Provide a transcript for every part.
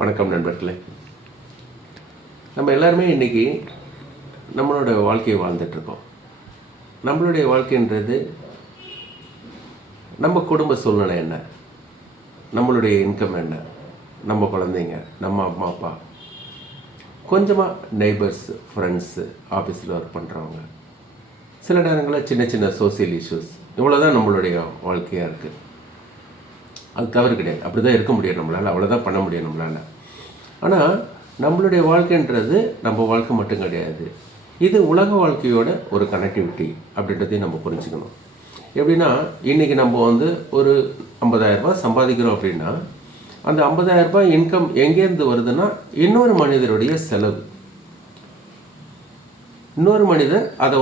வணக்கம் நண்பர்களே. நம்ம எல்லாருமே இன்றைக்கி நம்மளோட வாழ்க்கையை வாழ்ந்துட்டுருக்கோம். நம்மளுடைய வாழ்க்கைன்றது நம்ம குடும்ப சூழ்நிலை என்ன, நம்மளுடைய இன்கம் என்ன, நம்ம குழந்தைங்க, நம்ம அம்மா அப்பா, கொஞ்சமாக நெய்பர்ஸ், ஃப்ரெண்ட்ஸு, ஆஃபீஸில் ஒர்க் பண்ணுறவங்க, சில நேரங்களில் சின்ன சின்ன சோசியல் இஷ்யூஸ், இவ்வளோ தான் நம்மளுடைய வாழ்க்கையாக இருக்குது. அது தவறு கிடையாது, அப்படி தான் இருக்க முடியும் நம்மளால், அவ்வளோதான் பண்ண முடியும் நம்மளால். ஆனால் நம்மளுடைய வாழ்க்கைன்றது நம்ம வாழ்க்கை மட்டும் கிடையாது, இது உலக வாழ்க்கையோட ஒரு கனெக்டிவிட்டி அப்படின்றதையும் நம்ம புரிஞ்சுக்கணும். எப்படின்னா, இன்றைக்கி நம்ம ஒரு 50,000 ரூபாய் சம்பாதிக்கிறோம் அப்படின்னா, அந்த 50,000 ரூபாய் இன்கம் எங்கேருந்து வருதுன்னா, இன்னொரு மனிதருடைய செலவு. இன்னொரு மனிதர் அதை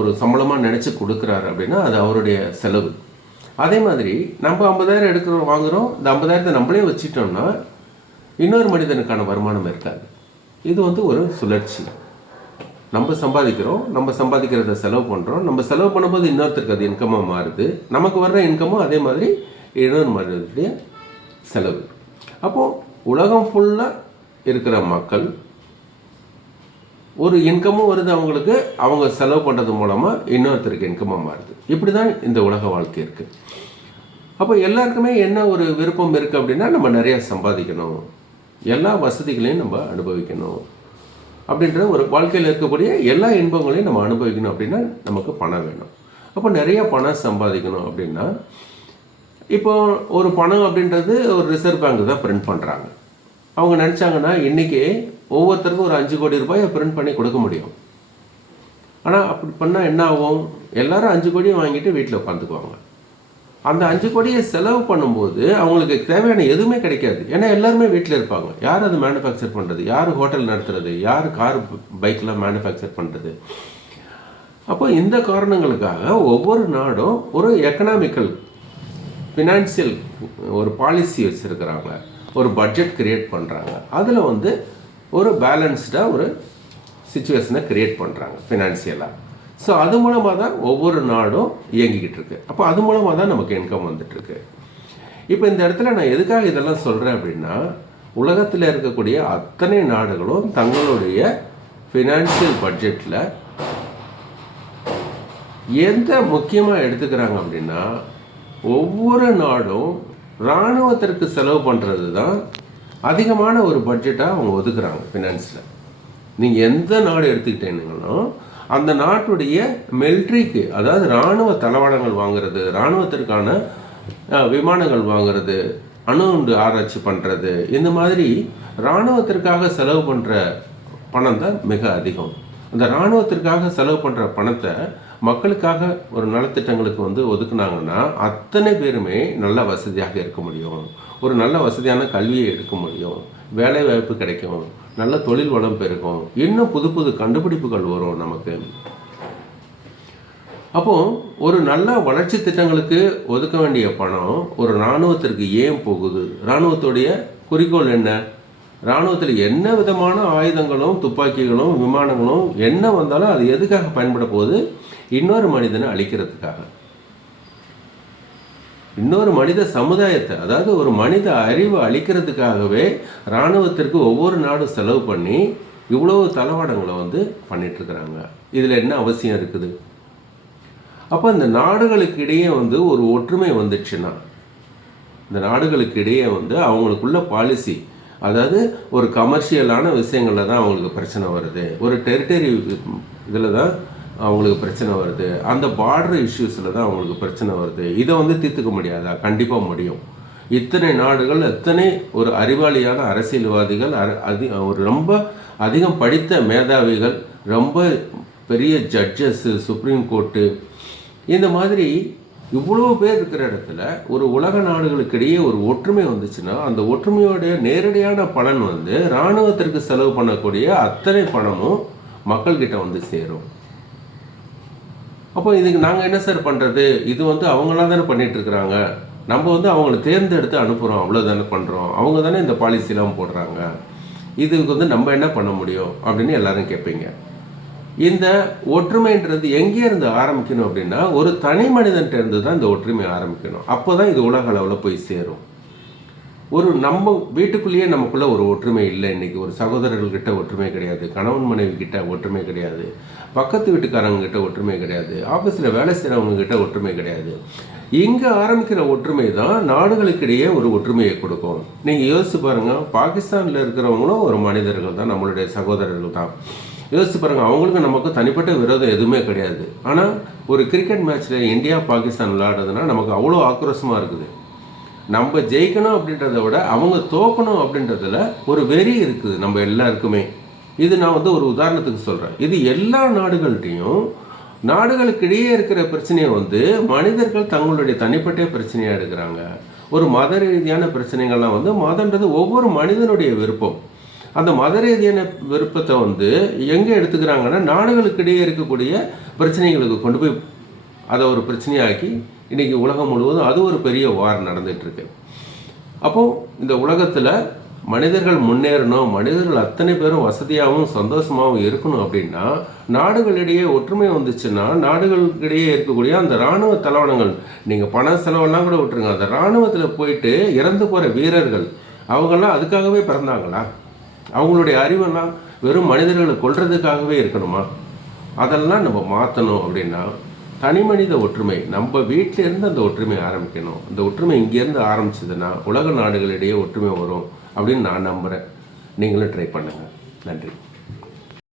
ஒரு சம்பளமாக நினச்சி கொடுக்குறாரு அப்படின்னா அது அவருடைய செலவு. அதே மாதிரி நம்ம 50,000 வாங்குகிறோம், இந்த 50,000 நம்மளே வச்சிட்டோம்னா இன்னொரு மனிதனுக்கான வருமானம் இருக்காது. இது ஒரு சுழற்சி. நம்ம சம்பாதிக்கிறோம், நம்ம சம்பாதிக்கிறத செலவு பண்ணுறோம், நம்ம செலவு பண்ணும்போது இன்னொருத்தருக்கு அது இன்கமாக மாறுது, நமக்கு வர்ற இன்கமும் அதே மாதிரி இன்னொரு மனிதனுடைய செலவு. அப்போது உலகம் ஃபுல்லாக இருக்கிற மக்கள் ஒரு இன்கமும் வருது அவங்களுக்கு, அவங்க செலவு பண்ணுறது மூலமாக இன்னொருத்தருக்கு இன்கமாக மாறுது. இப்படி தான் இந்த உலக வாழ்க்கை இருக்குது. அப்போ எல்லாருக்குமே என்ன ஒரு விருப்பம் இருக்குது அப்படின்னா, நம்ம நிறையா சம்பாதிக்கணும், எல்லா வசதிகளையும் நம்ம அனுபவிக்கணும் அப்படின்ற ஒரு வாழ்க்கையில் இருக்கக்கூடிய எல்லா இன்பங்களையும் நம்ம அனுபவிக்கணும் அப்படின்னா நமக்கு பணம் வேணும். அப்போ நிறைய பணம் சம்பாதிக்கணும் அப்படின்னா, இப்போ ஒரு பணம் அப்படின்றது ஒரு ரிசர்வ் பேங்க் தான் பிரிண்ட் பண்ணுறாங்க. அவங்க நினச்சாங்கன்னா இன்றைக்கி ஒவ்வொருத்தருக்கும் ஒரு 5 கோடி ரூபாயை பிரிண்ட் பண்ணி கொடுக்க முடியும். ஆனால் அப்படி பண்ணால் என்ன ஆகும்? எல்லோரும் 5 கோடியை வாங்கிட்டு வீட்டில் உட்காந்துக்குவாங்க. அந்த 5 கோடியை செலவு பண்ணும்போது அவங்களுக்கு தேவையான எதுவுமே கிடைக்காது. ஏன்னா எல்லாருமே வீட்டில் இருப்பாங்க. யார் அது மேனுஃபேக்சர் பண்ணுறது, யார் ஹோட்டல் நடத்துறது, யார் கார் பைக்கெலாம் மேனுஃபேக்சர் பண்ணுறது? அப்போ இந்த காரணங்களுக்காக ஒவ்வொரு நாடும் ஒரு எக்கனாமிக்கல் ஃபினான்சியல் ஒரு பாலிசி வச்சுருக்கிறாங்க, ஒரு பட்ஜெட் க்ரியேட் பண்ணுறாங்க. அதில் ஒரு பேலன்ஸ்டாக ஒரு சிச்சுவேஷனை க்ரியேட் பண்ணுறாங்க ஃபினான்சியலாக. ஸோ அது மூலமாக தான் ஒவ்வொரு நாடும் இயங்கிக்கிட்டு இருக்கு. அப்போ அது மூலமாக தான் நமக்கு இன்கம் வந்துட்டுருக்கு. இப்போ இந்த இடத்துல நான் எதுக்காக இதெல்லாம் சொல்கிறேன் அப்படின்னா, உலகத்தில் இருக்கக்கூடிய அத்தனை நாடுகளும் தங்களுடைய ஃபினான்சியல் பட்ஜெட்டில் எந்த முக்கியமாக எடுத்துக்கிறாங்க அப்படின்னா, ஒவ்வொரு நாடும் இராணுவத்திற்கு செலவு பண்ணுறது தான் அதிகமான ஒரு பட்ஜெட்டாக அவங்க ஒதுக்குறாங்க ஃபினான்ஸில். நீங்கள் எந்த நாடு எடுத்துக்கிட்டீங்கன்னாலும் அந்த நாட்டுடைய மிலிட்ரிக்கு, அதாவது இராணுவ தளவாடங்கள் வாங்குறது, இராணுவத்திற்கான விமானங்கள் வாங்குறது, அணுகுண்டு ஆராய்ச்சி பண்ணுறது, இந்த மாதிரி இராணுவத்திற்காக செலவு பண்ணுற பணம் தான் மிக அதிகம். அந்த இராணுவத்திற்காக செலவு பண்ணுற பணத்தை மக்களுக்காக ஒரு நலத்திட்டங்களுக்கு ஒதுக்குனாங்கன்னா அத்தனை பேருமே நல்ல வசதியாக இருக்க முடியும், ஒரு நல்ல வசதியான கல்வியை எடுக்க முடியும், வேலை வாய்ப்பு கிடைக்கும், நல்ல தொழில் வளம் பெருகும், இன்னும் புது புது கண்டுபிடிப்புகள் வரும் நமக்கு. அப்போது ஒரு நல்ல வளர்ச்சி திட்டங்களுக்கு ஒதுக்க வேண்டிய பணம் ஒரு இராணுவத்திற்கு ஏன் போகுது? இராணுவத்துடைய குறிக்கோள் என்ன? இராணுவத்தில் என்ன விதமான ஆயுதங்களும் துப்பாக்கிகளும் விமானங்களும் என்ன வந்தாலும் அது எதுக்காக பயன்பட போகுது? இன்னொரு மனிதனை அழிக்கிறதுக்காக, இன்னொரு மனித சமுதாயத்தை, அதாவது ஒரு மனித அறிவை அழிக்கிறதுக்காகவே இராணுவத்திற்கு ஒவ்வொரு நாடும் செலவு பண்ணி இவ்வளவு தளவாடங்களை பண்ணிகிட்ருக்குறாங்க. இதில் என்ன அவசியம் இருக்குது? அப்போ இந்த நாடுகளுக்கு இடையே ஒரு ஒற்றுமை வந்துடுச்சுன்னா, இந்த நாடுகளுக்கு இடையே அவங்களுக்குள்ள பாலிசி, அதாவது ஒரு கமர்ஷியலான விஷயங்களில் தான் அவங்களுக்கு பிரச்சனை வருது, ஒரு டெரிட்டரி இதில் தான் அவங்களுக்கு பிரச்சனை வருது, அந்த பார்டர் இஷ்யூஸில் தான் அவங்களுக்கு பிரச்சனை வருது. இதை தீர்த்துக்க முடியாதா? கண்டிப்பாக முடியும். இத்தனை நாடுகள், எத்தனை ஒரு அறிவாளியான அரசியல்வாதிகள், ஒரு ரொம்ப அதிகம் படித்த மேதாவிகள், ரொம்ப பெரிய ஜட்ஜஸ்ஸு, சுப்ரீம் கோர்ட்டு, இந்த மாதிரி இவ்வளோ பேர் இருக்கிற இடத்துல ஒரு உலக நாடுகளுக்கிடையே ஒரு ஒற்றுமை வந்துச்சுன்னா, அந்த ஒற்றுமையோடைய நேரடியான பலன் இராணுவத்திற்கு செலவு பண்ணக்கூடிய அத்தனை பணமும் மக்கள்கிட்ட சேரும். அப்போ இதுக்கு நாங்கள் என்ன சார் பண்ணுறது? இது அவங்களாம் தானே பண்ணிகிட்ருக்குறாங்க, நம்ம அவங்கள தேர்ந்தெடுத்து அனுப்புகிறோம், அவ்வளோதானே பண்ணுறோம், அவங்க தானே இந்த பாலிசிலாம் போடுறாங்க, இதுக்கு நம்ம என்ன பண்ண முடியும் அப்படின்னு எல்லாரும் கேட்பீங்க. இந்த ஒற்றுமைன்றது எங்கேருந்து ஆரம்பிக்கணும் அப்படின்னா, ஒரு தனி மனிதன்கிட்ட இருந்து தான் இந்த ஒற்றுமை ஆரம்பிக்கணும். அப்போ தான் இது உலக அளவில் போய் சேரும். நம்ம வீட்டுக்குள்ளேயே நமக்குள்ள ஒரு ஒற்றுமை இல்லை. இன்றைக்கி ஒரு சகோதரர்கள்கிட்ட ஒற்றுமை கிடையாது, கணவன் மனைவி கிட்ட ஒற்றுமை கிடையாது, பக்கத்து வீட்டுக்காரங்க கிட்ட ஒற்றுமை கிடையாது, ஆஃபீஸில் வேலை செய்கிறவங்க கிட்ட ஒற்றுமை கிடையாது. இங்கே ஆரம்பிக்கிற ஒற்றுமை தான் நாடுகளுக்கிடையே ஒரு ஒற்றுமையை கொடுக்கும். நீங்கள் யோசிச்சு பாருங்கள், பாகிஸ்தானில் இருக்கிறவங்களும் ஒரு மனிதர்கள் தான், நம்மளுடைய சகோதரர்கள் தான். யோசிச்சு பாருங்கள், அவங்களுக்கு நமக்கு தனிப்பட்ட விரோதம் எதுவுமே கிடையாது. ஆனால் ஒரு கிரிக்கெட் மேட்ச்சில் இந்தியா பாகிஸ்தான் விளையாடுறதுனா நமக்கு அவ்வளோ ஆக்ரோஷமாக இருக்குது. நம்ம ஜெயிக்கணும் அப்படின்றத விட அவங்க தோக்கணும் அப்படின்றதுல ஒரு வெறி இருக்குது நம்ம எல்லாருக்குமே. இது நான் ஒரு உதாரணத்துக்கு சொல்கிறேன். இது எல்லா நாடுகள்கிட்டையும் நாடுகளுக்கு இடையே இருக்கிற பிரச்சனையை மனிதர்கள் தங்களுடைய தனிப்பட்ட பிரச்சனையாக எடுக்கிறாங்க. ஒரு மத ரீதியான பிரச்சனைகள்லாம் மதன்றது ஒவ்வொரு மனிதனுடைய விருப்பம். அந்த மத ரீதியான விருப்பத்தை எங்கே எடுத்துக்கிறாங்கன்னா நாடுகளுக்கு இடையே இருக்கக்கூடிய பிரச்சனைகளுக்கு கொண்டு போய் அதை ஒரு பிரச்சனையாக்கி இன்றைக்கி உலகம் முழுவதும் அது ஒரு பெரிய வார் நடந்துகிட்ருக்கு. அப்போது இந்த உலகத்தில் மனிதர்கள் முன்னேறணும், மனிதர்கள் அத்தனை பேரும் வசதியாகவும் சந்தோஷமாகவும் இருக்கணும் அப்படின்னா நாடுகளிடையே ஒற்றுமை வந்துச்சுன்னா நாடுகளுக்கிடையே இருக்கக்கூடிய அந்த இராணுவ தளவாடங்கள், நீங்கள் பண செலவெல்லாம் கூட விட்டுருங்க, அந்த இராணுவத்தில் போயிட்டு இறந்து போகிற வீரர்கள் அவங்கெல்லாம் அதுக்காகவே பிறந்தாங்களா? அவங்களுடைய அறிவெல்லாம் வெறும் மனிதர்களை கொல்றதுக்காகவே இருக்கணுமா? அதெல்லாம் நம்ம மாற்றணும் அப்படின்னா தனி மனித ஒற்றுமை, நம்ம வீட்டிலேருந்து அந்த ஒற்றுமை ஆரம்பிக்கணும். அந்த ஒற்றுமை இங்கேருந்து ஆரம்பிச்சதுன்னா உலக நாடுகளிடையே ஒற்றுமை வரும் அப்படின்னு நான் நம்புகிறேன். நீங்களும் ட்ரை பண்ணுங்கள். நன்றி.